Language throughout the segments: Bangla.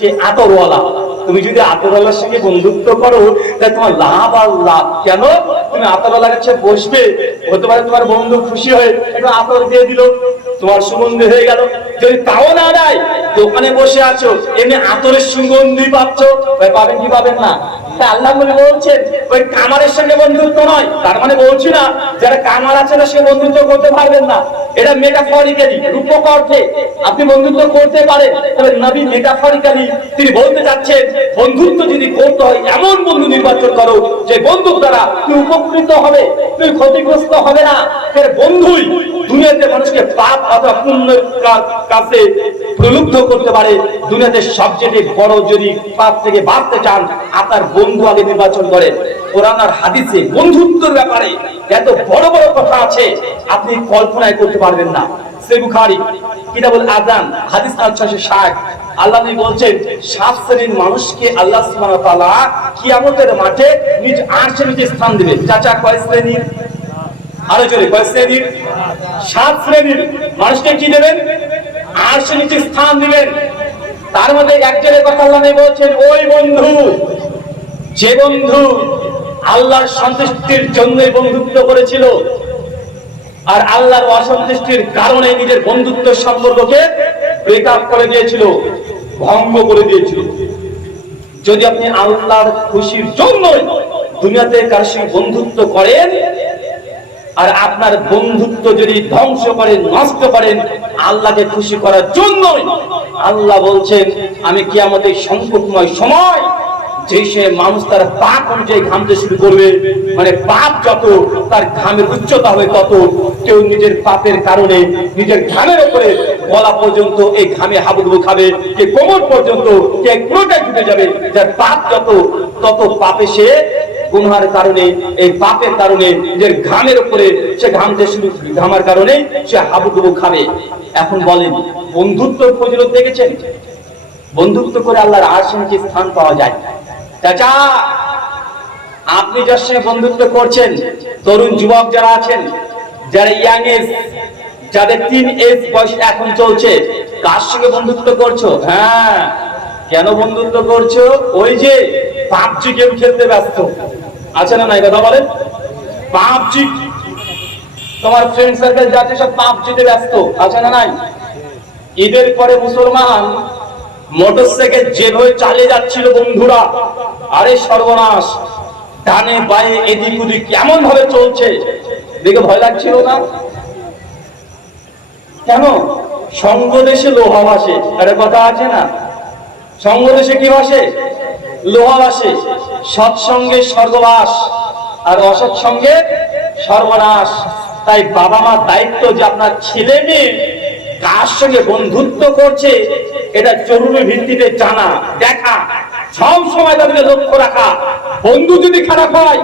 যে আতরওয়ালা, তুমি যদি আতরওয়ালার সঙ্গে বন্ধুত্ব করো তাহলে তোমার লাভ আর লাভ। কেন? তুমি আতরওয়ালার কাছে বসবে, হতে পারে তোমার বন্ধু খুশি হয়ে একটু আতর দিয়ে দিল, তোমার সুগন্ধি হয়ে গেল। যদি তাও না দেয়, দোকানে বসে আছো এমনি আতরের সুগন্ধি পাচ্ছ, পাবেন কি পাবেন না? আল্লাহ বলছেন ওই কামারের সঙ্গে বন্ধুত্ব নয়। তার মানে বলছি না যারা কামার আছে না সে বন্ধুত্ব করতে পারবেন না, এটা মেটাফরিক্যালি, রূপক অর্থে আপনি বন্ধুত্ব করতে পারেন। তবে নবী মেটাফরিক্যালি তিনি বলতে যাচ্ছেন বন্ধুত্ব যদি করতে হয় এমন বন্ধু নির্বাচন করো যে বন্ধুর দ্বারা তুমি উপকৃত হবে, তুমি ক্ষতিগ্রস্ত হবে না। বন্ধুই দুনিয়াতে মানুষকে পাপ অথবা পুণ্যের কাছে প্রলুব্ধ করতে পারে। দুনিয়াতে সবচেয়ে বড় যদি পাপ থেকে বাঁচতে চান আপনার বন্ধু আগে নির্বাচন করেন। কোরআন আর হাদিসে বন্ধুত্বের ব্যাপারে এত বড় বড় কথা আছে আপনি কল্পনায় করতে পারবেন না। সহিহ বুখারী কিতাবুল আযান হাদিস 660 আল্লাহ নবী বলছেন 7 শ্রেণীর মানুষকে আল্লাহ সুবহানাহু ওয়া তাআলা কিয়ামতের মাঠে নিজ আরশের নিচে স্থান দিবেন। চাচা কয় শ্রেণীর? আরো জোরে কয় শ্রেণীর? 7 শ্রেণীর মানুষকে কি দেবেন? আরশের নিচে স্থান দিবেন। তার মধ্যে একজনের কথা আল্লাহ নবী বলছেন ওই বন্ধু, যে বন্ধু আল্লাহর সন্তুষ্টির জন্য বন্ধুত্ব করেছিল আর আল্লাহর অসন্তুষ্টির কারণে নিজের বন্ধুত্ব সম্পর্ককে ব্রেকআপ করে দিয়েছিল, ভঙ্গ করে দিয়েছিল। যদি আপনি আল্লাহর খুশির জন্য দুনিয়াতে কার সঙ্গে বন্ধুত্ব করেন আর আপনার বন্ধুত্ব যদি ধ্বংস করেন, নষ্ট করেন আল্লাহকে খুশি করার জন্য, আল্লাহ বলছেন আমি কিয়ামতের সংকটময় সময় যে সে মানুষ তার পাপ অনুযায়ী ঘামতে শুরু করবে, মানে পাপ যত তার ঘামের উচ্চতা হবে তত, কেউ নিজের পাপের কারণে নিজের ঘামের উপরে গলা পর্যন্ত এই ঘামে হাবুডুবু খাবে, কে কোমর পর্যন্ত, কে পুরোটাই ডুবে যাবে। যার পাপ যত তত পাপে সে গুনাহের কারণে, এই পাপের কারণে নিজের ঘামের উপরে সে ঘামতে শুরু, ঘামার কারণে সে হাবুডুবু খাবে। এখন বলেন বন্ধুত্ব ফজিলত দেখেছেন? বন্ধুত্ব করে আল্লাহর আরশের নিচে স্থান পাওয়া যায়। চাচা আপনি যার সঙ্গে বন্ধুত্ব করছেন, তরুণ যুবক যারা আছেন, যারা ইয়াং এজ, যাদের 3 এজ বয়স এখন চলছে, কার সঙ্গে বন্ধুত্ব করছো? হ্যাঁ, কেন বন্ধুত্ব করছো? ওই যে পাবজি গেম খেলতে ব্যস্ত আছে না নাই? কথা বলেন। পাবজি, তোমার ফ্রেন্ড সার্কেল যাচ্ছে সব পাবজিতে ব্যস্ত আছে না নাই? ঈদের পরে মুসলমান মোটরসাইকেল যেভাবে চালিয়ে যাচ্ছিল বন্ধুরা, আরে সর্বনাশ, ডানে বায়ে এদিক ওদিক কেমন ভাবে চলছে দেখে ভয় লাগছিল না? কেন? সঙ্গ দেশে লোহা ভাসে, একটা কথা আছে না? সঙ্গ দেশে কি ভাসে? লোহা ভাসে। সৎসঙ্গে স্বর্গবাস আর অসৎসঙ্গে সর্বনাশ। তাই বাবা মার দায়িত্ব যে আপনার ছেলে মেয়ে কার সঙ্গে বন্ধুত্ব করছে এটা জরুরি ভিত্তিতে জানা, দেখা, সব সময় তাদেরকে লক্ষ্য রাখা। বন্ধু যদি খারাপ হয়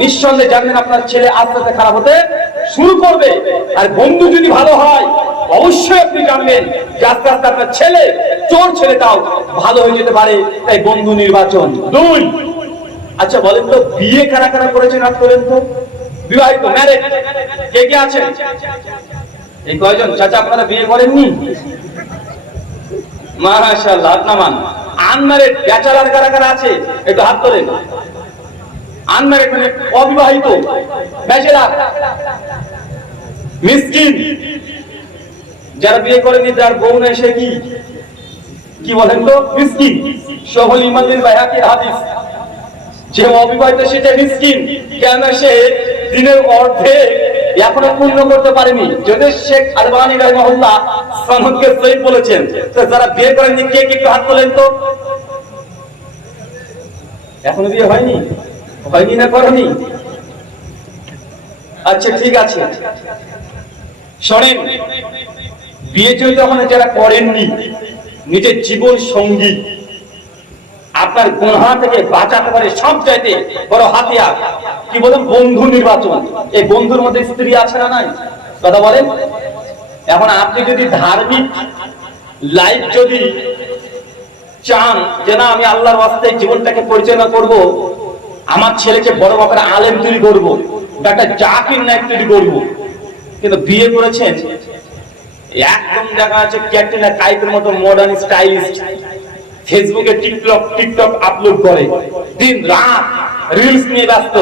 নিঃসন্দেহে জানবেন আপনার ছেলে আস্তে আস্তে খারাপ হতে শুরু করবে। আর বন্ধু যদি ভালো হয় অবশ্যই আপনি জানবেন যে আস্তে আস্তে আপনার ছেলে, চোর ছেলেটাও ভালো হয়ে যেতে পারে। তাই বন্ধু নির্বাচন। 2, আচ্ছা বলেন তো বিয়ে কারা কারা করেছেন? আর করেন তো বিবাহিত, ম্যারেড কে কে আছেন? এই কয়জন? চাচা আপনারা বিয়ে করেননি? মাশাআল্লাহ, হাত নামান। আনম্যারেড ব্যাচেলর কারা কারা আছে একটু হাত তোলেন। আনম্যারেড মানে অবিবাহিত, ব্যাচেলর, মিসকিন, যারা বিয়ে করেনি, যার বউ নাই সে কি বলেন তো? মিসকিন। সহল ইমানের বাইহাকি হাদিস, যে অবিবাহিত সেটা মিসকিন। কেন? সে দিনের অর্ধেক এখনো পূর্ণ করতে পারেনি। যদি শেখ আলবানী রাহিমাহুল্লাহ সনদকে সহিহ বলেছেন, তো যারা বিয়ে করেননি কে একটু হাত তোলেন তো। এখনো বিয়ে হয়নি? হয়নি না করেনি? আচ্ছা ঠিক আছে, শোনেন, বিয়ে যখন যারা করেননি, নিজের জীবন সঙ্গী আপনার গুনাহ থেকে বাঁচাতে পারে সবচাইতে বড় হাতিয়ার কি বলেন? বন্ধু নির্বাচন। এই বন্ধুর মধ্যে স্ত্রী আছে না নাই? কথা বলেন। এখন আপনি যদি ধার্মিক লাইফ যদি চান যে না আমি আল্লাহর ওয়াস্তে জীবনটাকে পরিচালনা করব, আমার ছেলেকে বড় মাপের আলেম তৈরি করব, একটা জাকির নায়ক তৈরি করব, কিন্তু বিয়ে করেছেন একদম দেখা আছে ক্যাটরিনা কাইফের মতো মডার্ন স্টাইলিস্ট, ফেসবুকে টিকটক আপলোড করে, দিন রাত রিলস নিয়ে ব্যস্ত।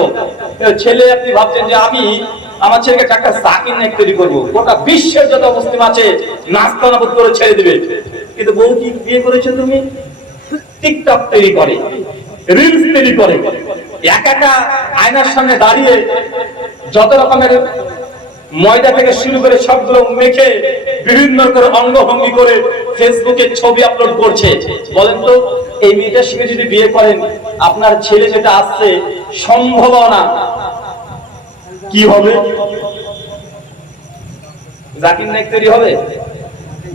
ছেলে আপনি ভাবছেন যে আমি আমার ছেলেকে একটা জাকির নায়ক তৈরি করবো, গোটা বিশ্বের যত মুসলিম আছে নাস্তানাবুদ করে ছেড়ে দিবে। কিন্তু বউ কি বিয়ে করেছে তুমি? টিকটক তৈরি করে, রিলস তৈরি করে, একা আয়নার সামনে দাঁড়িয়ে যত রকমের ময়দা থেকে শুরু করে সবগুলো মেখে বিভিন্ন করে অঙ্গভঙ্গি করে ফেসবুকে ছবি আপলোড করছে। বলেন তো, এই মেয়েটার সঙ্গে যদি বিয়ে করেন, আপনার ছেলে যেটা আসছে সম্ভাবনা কি হবে? জাকির নায়ক তৈরি হবে?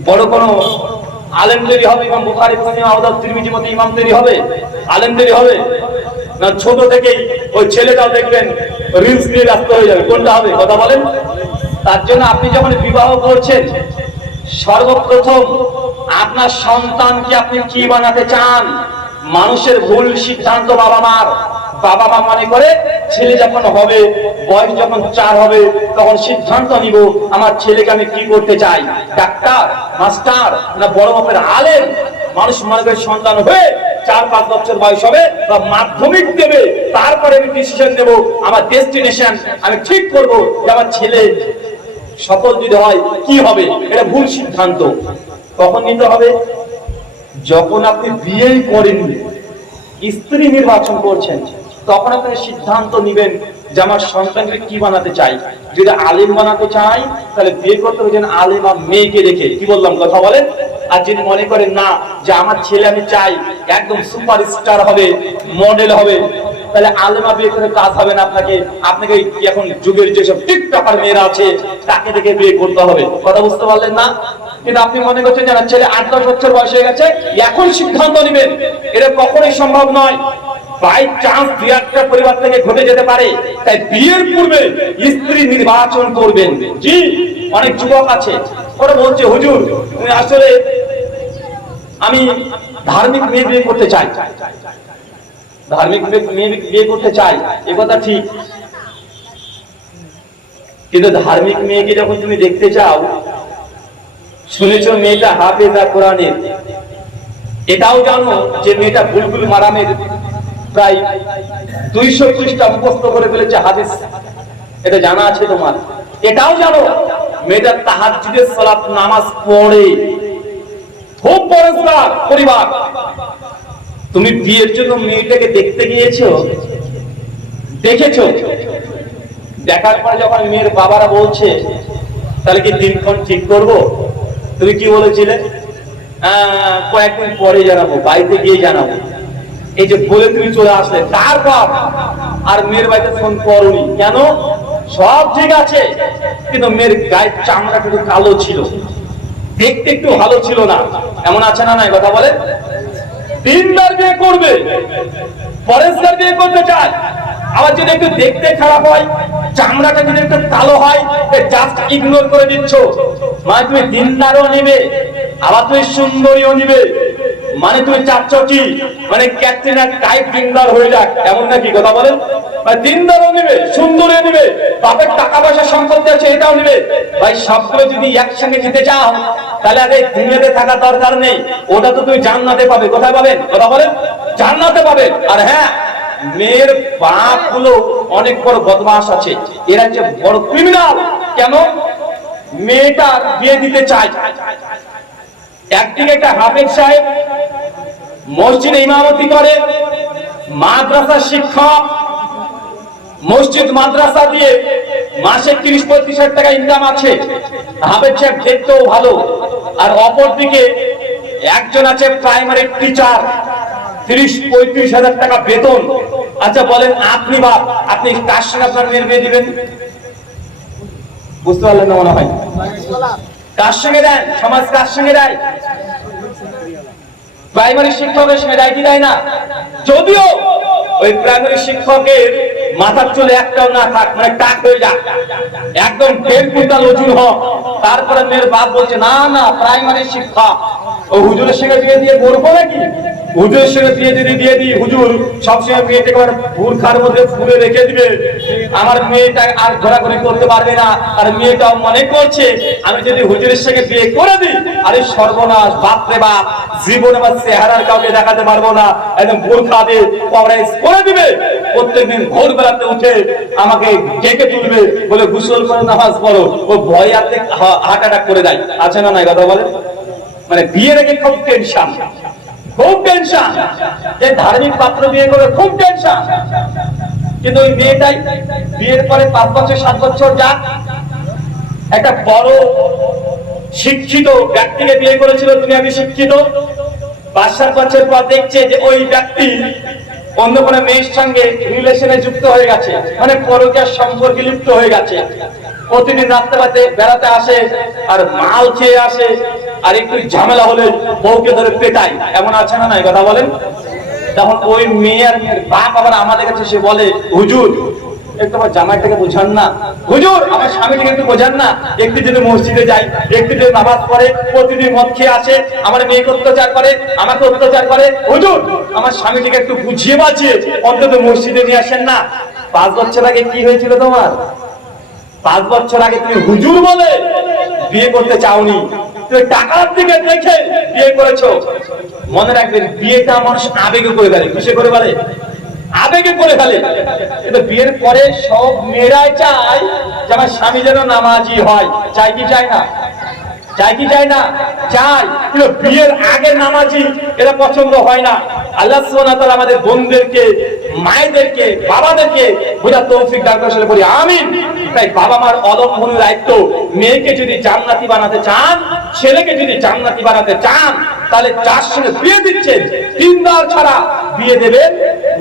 বড় কোনো আলেম তৈরি হবে? ইমাম বুখারী, মুসলিম, আবু দাউদ, তিরমিজি মতো ইমাম তৈরি হবে? আলেম তৈরি হবে? না ছোট থেকেই ওই ছেলেটাও দেখবেন রিলস নিয়ে ব্যস্ত হয়ে যাবে? কোনটা হবে? কথা বলেন। তার জন্য আপনি যখন বিবাহ করছেন, সর্বপ্রথম আপনার সন্তানকে আপনি কি বানাতে চান? মানুষের ভুল সিদ্ধান্ত বাবা মা মনে করে ছেলে যখন হবে, বয়স যখন 4 হবে, তখন সিদ্ধান্ত নিব আমার ছেলেকে আমি কি করতে চাই, ডাক্তার, মাস্টার না বড় মাপের আলেম। মানুষ মনে করে সন্তান হয়ে 4-5 বছর বয়স হবে বা মাধ্যমিক দেবে, তারপরে আমি ডিসিশন নেব, আমার ডেস্টিনেশন আমি ঠিক করব যে আমার ছেলে সফল যদি হয় কি হবে। এটা ভুল সিদ্ধান্ত। কখন নিতে হবে? যখন আপনি বিয়েই করেননি, স্ত্রী নির্বাচন করছেন, তখন আপনি সিদ্ধান্ত নেবেন যে আমার সন্তানকে কি বানাতে চাই। যদি আলেম বানাতে চাই, তাহলে বিয়ে করতে হবে যেন আলেমা মেয়েকে রেখে। কি বললাম? কথা বলেন। আর যদি মনে করেন না যে আমার ছেলে আমি চাই একদম সুপারস্টার হবে, মডেল হবে, তাহলে আলেমা বিয়ে করে কাজ হবে না। আপনাকে এখন যুগের যেসব টিকটকার মেয়েরা আছে তাকে দেখে বিয়ে করতে হবে। কথা বুঝতে পারলেন না? কিন্তু আপনি মনে করছেন যে ছেলে 8-10 বছর বয়স হয়ে গেছে, এখন সিদ্ধান্ত নেবেন, এটা কখনোই সম্ভব নয়। বাই চান্স দুই একটা পরিবার থেকে ঘটে যেতে পারে, তাই বিয়ের পূর্বে স্ত্রী নির্বাচন করবেন। জি, অনেক যুবক আছে, ওরা বলছে হুজুর আসলে আমি ধার্মিক মেয়ে বিয়ে করতে চাই, ধার্মিক মেয়ে বিয়ে করতে চাই। এ কথা ঠিক, কিন্তু ধার্মিক মেয়েকে যখন তুমি দেখতে চাও, শুনেছো মেয়েটা হাফেজা কোরআনের, এটাও জানো যে মেয়েটা বুলবুল মারামের প্রায় 200 পৃষ্ঠা মুখস্থ করে ফেলেছে হাদিস, এটা জানা আছে তোমার? এটাও জানো মেয়েটা তাহাজ্জুদের সালাত নামাজ পড়ে, খুব পরেজগার পরিবার। তুমি বিয়ের জন্য মেয়েটাকে দেখতে গিয়েছো, দেখেছো, দেখার পরে যখন মেয়ের বাবারা বলছে তাহলে কি দিনক্ষণ ঠিক করব, তুমি কি বলেছিলে? কয়েকদিন পরে জানাবো, বাড়িতে গিয়ে জানাবো। এই যে বলে তুমি চলে আসলে, তারপর আর মেয়ের বাড়িতে ফোন করনি কেন? সব ঠিক আছে, কিন্তু মেয়ের গায়ের চামড়া কিন্তু কালো ছিল, দেখতে একটু ভালো ছিল না। এমন আছে না? নাই কথা বলে। দিনদার বিয়ে করবে, পরেশগার বিয়ে করতে চায়, আবার যদি একটু দেখতে খারাপ হয়, চামড়াটা যদি একটু কালো হয়, জাস্ট ইগনোর করে দিচ্ছ। মানে তুমি দিনদারও নিবে, আবার তুমি সুন্দরীও নিবে, মানে তুমি চাচ্ছ কি মানে ক্যাটরিনা কাইফ দিনদার হয়ে যাক, এমন নাকি? কথা বলেন। মানে দিনদারও নিবে, সুন্দরীও নিবে, বাপের টাকা পয়সা সম্পত্তি আছে এটাও নিবে। ভাই সবগুলো যদি একসঙ্গে নিতে চাও, তাহলে আগে দুনিয়াতে থাকা দরকার নেই, ওটা তো তুমি জান্নাতে পাবে। কোথায় পাবেন? কথা বলেন। জান্নাতে পাবে। আর হ্যাঁ, মেয়ের বাপ গুলো অনেক বড় বদমাশ আছে, এরা হচ্ছে বড় ক্রিমিনাল। কেন? মেয়েটার বিয়ে দিতে চায়, একদিকে একটা হাফেজ সাহেব মসজিদে ইমামতি করে, মাদ্রাসার শিক্ষক, মসজিদ মাদ্রাসা দিয়ে মাসে 30-35 হাজার টাকা ইনকাম আছে, হাফেজ সাহেব দেখতেও ভালো। আর অপরদিকে একজন আছে প্রাইমারি টিচার, 30-35 হাজার টাকা বেতন। আচ্ছা বলেন আপনি বাপ, আপনি কার সঙ্গে আপনার মেয়ের বিয়ে দিবেন? বুঝতে পারলেন না মনে হয়? কার সঙ্গে দেন? সমাজ কার সঙ্গে দেয়? প্রাইমারি শিক্ষকের সঙ্গে দেয় কি দেয় না? যদিও ওই প্রাইমারি শিক্ষকের মাথার চুল একটাও না থাক, মানে টাক হয়ে যাক, একদম 1.5 কুইন্টাল ওজন হোক, তারপরে মেয়ের বাপ বলছে না না প্রাইমারি শিক্ষক, ও হুজুরের সঙ্গে বিয়ে দিয়ে করবো নাকি? হুজুরের সঙ্গে বিয়ে যদি দিয়ে দিই, হুজুর সবসময় মেয়েটাকে আমার বুরখার মধ্যে ফুলে রেখে দিবে, আমার মেয়েটা আর ঘোরাঘুরি করতে পারবে না। আর মেয়েটাও মনে করছে আমি যদি হুজুরের সঙ্গে বিয়ে করে দিই, আরে সর্বনাশ, বাপরে বাপ, জীবনে আমার চেহারার কাউকে দেখাতে পারবো না, একদম বুরখা দিয়ে কভারেজ করে দিবে। প্রত্যেকদিন ভোরবেলাতে উঠে আমাকে ডেকে তুলবে, বলে গোসল করে নামাজ পড়ো। ও ভয় আর হার্ট অ্যাটাক করে দেয়। আছে না নাই কথা বলে? মানে বিয়ের আগে খুব টেনশন, খুব টেনশন, যে ধার্মিক পাত্র বিয়ে করবে খুব টেনশন। কিন্তু ওই মেয়েটাই বিয়ের পরে 5 বছর 7 বছর যাক, একটা বড় শিক্ষিত ব্যক্তিকে বিয়ে করেছিল, তুমি আমি শিক্ষিত। 5-7 বছর পর দেখছে যে ওই ব্যক্তি অন্য কোনো মেয়ের সঙ্গে রিলেশনে যুক্ত হয়ে গেছে, মানে পরকীয়ার সম্পর্কে লিপ্ত হয়ে গেছে। প্রতিদিন রাত্রে বেড়াতে আসে আর মাল খেয়ে আসে, আর একটু ঝামেলা হলে বউকে ধরে পেটায়। এমন আছে না নাই কথা বলেন? তখন ওই মেয়ের বাপ আবার আমাদের কাছে সে বলে, হুজুর একটু আমার জামাইটাকে বোঝান না, হুজুর আমার স্বামীটাকে একটু বোঝান না, একটু যদি মসজিদে যাই, একটু যদি নামাজ পড়ে, প্রতিদিন মদ খেয়ে আসে, আমার মেয়েকে অত্যাচার করে, আমাকে অত্যাচার করে, হুজুর আমার স্বামীটাকে একটু বুঝিয়ে বাঁচিয়ে অন্তত মসজিদে নিয়ে আসেন না। 5 বছর আগে কি হয়েছিল তোমার? 5 বছর আগে তুমি হুজুর বলে বিয়ে করতে চাওনি, তুমি টাকার দিকে দেখে বিয়ে করেছো। মনে রাখবেন, বিয়েটা মানুষ আবেগে করে ফেলে। কিসে করে ফেলে? আবেগে করে ফেলে। কিন্তু বিয়ের পরে সব মেয়েরাই চায় যে আমার স্বামী যেন নামাজি হয়। চাই কি চায় না? চাই কি চায় না? চাই। কিন্তু বিয়ের আগে নামাজি এরা পছন্দ হয় না। আল্লাহ সুবহানাহু ওয়া তাআলা আমাদের বোনদেরকে, মায়েদেরকে, বাবাদেরকে বোঝার তৌফিক দান করেন, বলি আমিন। তাই বাবা মার অদম্ভনীয় দায়িত্ব, মেয়েকে যদি জান্নাতি বানাতে চান, ছেলেকে যদি জান্নাতি বানাতে চান, তাহলে যার সঙ্গে বিয়ে দিচ্ছেন দিনদার ছাড়া বিয়ে দেবেন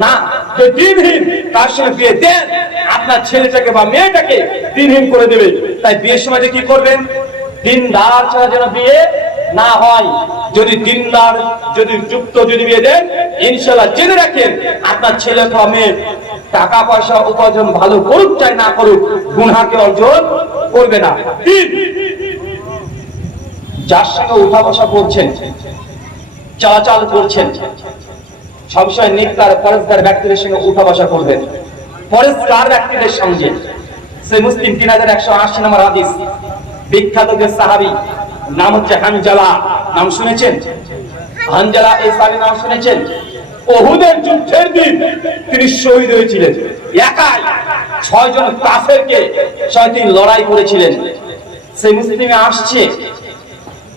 না। যে দিনহীন তার সঙ্গে বিয়ে দেন, আপনার ছেলেটাকে বা মেয়েটাকে দিনহীন করে দেবে। তাই বিয়ের সময় কি করবেন? দিনদার ছাড়া যেন বিয়ে না হয়। যদি দিনদার যদি যুক্ত যদি বিয়ে দেন, ইনশাআল্লাহ জেনে রাখেন আপনার ছেলে বা মেয়ে টাকা পয়সা উপার্জন ভালো করুক চাই না করুক, গুনাহকে অর্জন করবে না। যার সঙ্গে উঠা বসা করছেন, চলাচল করছেন, সবসময় নেককার পরেশগার ব্যক্তিদের সঙ্গে উঠা বসা করবেন। পরেশগার ব্যক্তিদের সঙ্গে, সে মুসলিম 3180 নম্বর হাদিস, বিখ্যাত যে সাহাবী নাম হচ্ছে হানজালা, নাম শুনেছেন? হানজালা এই সাহাবীর নাম শুনেছেন? উহুদের যুদ্ধের দিন তিনি শহীদ হয়েছিলেন। একাই 6 জন কাফেরকে তিনি লড়াই করেছিলেন। সেই মুসলিমে আসছে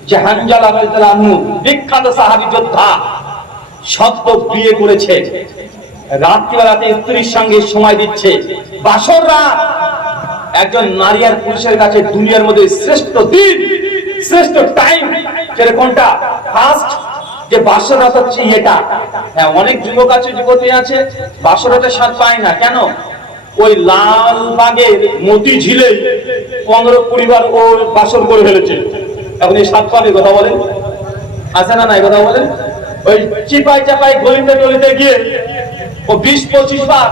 যে হানজালা রাদিয়াল্লাহু আনহু বিখ্যাত সাহাবী যোদ্ধা, সদ্য বিয়ে করেছে, রাত্রিবেলাতে স্ত্রীর সঙ্গে সময় দিচ্ছে, বাসর রাত। একজন নারী আর পুরুষের কাছে দুনিয়ার মধ্যে শ্রেষ্ঠ দিন, শ্রেষ্ঠ টাইম সেটা কোনটা? ফার্স্ট যে বাসর রাত হচ্ছে এটা। হ্যাঁ, অনেক যুবক আছে, যুবতী আছে বাসর রাতে স্বাদ পায় না। কেন? ওই লালবাগের মতি ঝিলে 15-20 বার ও বাসর করে ফেলেছে। এখন এই স্বাদ পাবে? কথা বলেন, আছে না নাই কথা বলেন? ওই চিপাই চাপাই গলিতে গলিতে গিয়ে ও 20-25 বার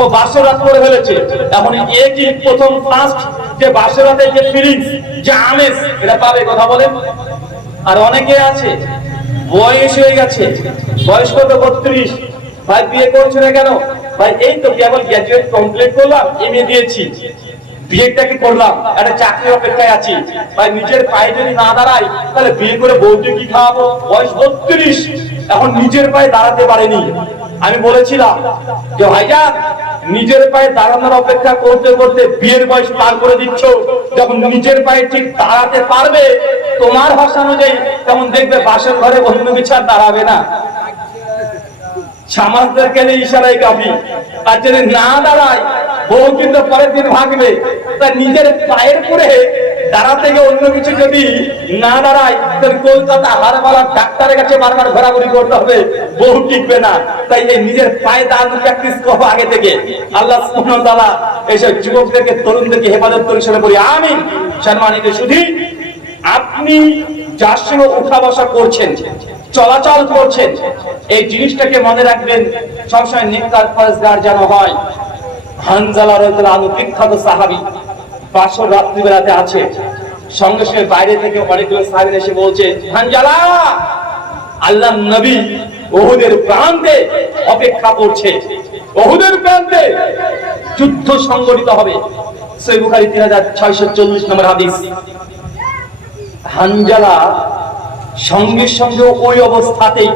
ও বাসর রাত করে ফেলেছে। এখন একই প্রথম ফার্স্ট যে বাসর রাতের যে ফিলিংস, যে আমেজ, এটা পাবে? কথা বলেন। আর অনেকে আছে বয়স হয়ে গেছে, বয়স কত? 32। ভাই বিয়ে করছে না কেন? ভাই এই তো কেবল গ্র্যাজুয়েট কমপ্লিট করলাম, এমএ দিয়েছি, বিয়েটা কি করলাম, একটা চাকরি অপেক্ষায় আছি। ভাই নিজের পায়ে যদি না দাঁড়াই তাহলে বিয়ে করে বউকে কি খাওয়াবো? বয়স 32, এখন নিজের পায়ে দাঁড়াতে পারেনি। আমি বলেছিলাম যে ভাইজান, নিজের পায়ে দাঁড়ানোর অপেক্ষা করতে করতে বিয়ের বয়স পার করে দিচ্ছ। যখন নিজের পায়ে ঠিক দাঁড়াতে পারবে তোমার ভাষা অনুযায়ী, তখন দেখবে বাসর ঘরে অন্য কিছু আর দাঁড়াবে না। সমাজদেরকে ইশারায় কাফি। আর যদি না দাঁড়ায়, বউ কিন্তু পরের দিন ভাগবে। তা নিজের পায়ের পরে দাঁড়াতে গিয়ে অন্য কিছু যদি না দাঁড়ায়, তাহলে কলকাতা হারবালার ডাক্তারের কাছে বারবার ঘোরাঘুরি করতে হবে, বউ টিকবে না। তাই এই নিজের পায়ে দাঁড়ানো প্র্যাকটিস করবো আগে থেকে। আল্লাহ সুবহানাহু ওয়া তাআলা এইসব যুবকদেরকে, তরুণদেরকে হেফাজত করে সেটা বলি আমিন। সম্মানিত শুধু আপনি যার সঙ্গে উঠা বসা করছেন, চলাচল করছেন, এই জিনিসটাকে মনে রাখবেন, সবসময় নেককার পরেশগার যেন হয়। হানজালা রাদিয়াল্লাহু আনহু বিখ্যাত সাহাবী, বাসর রাত্রিবেলাতে আছে, সঙ্গে সঙ্গে বাইরে থেকে অনেকগুলো সাহাবী এসে বলছে, হানজালা, আল্লাহর নবী উহুদের প্রান্তে অপেক্ষা করছে। উহুদের প্রান্তে যুদ্ধ সংগঠিত হবে। সহিহ বুখারী 3640 নম্বর হাদিস। হানজালা সঙ্গে সঙ্গে ওই অবস্থাতেই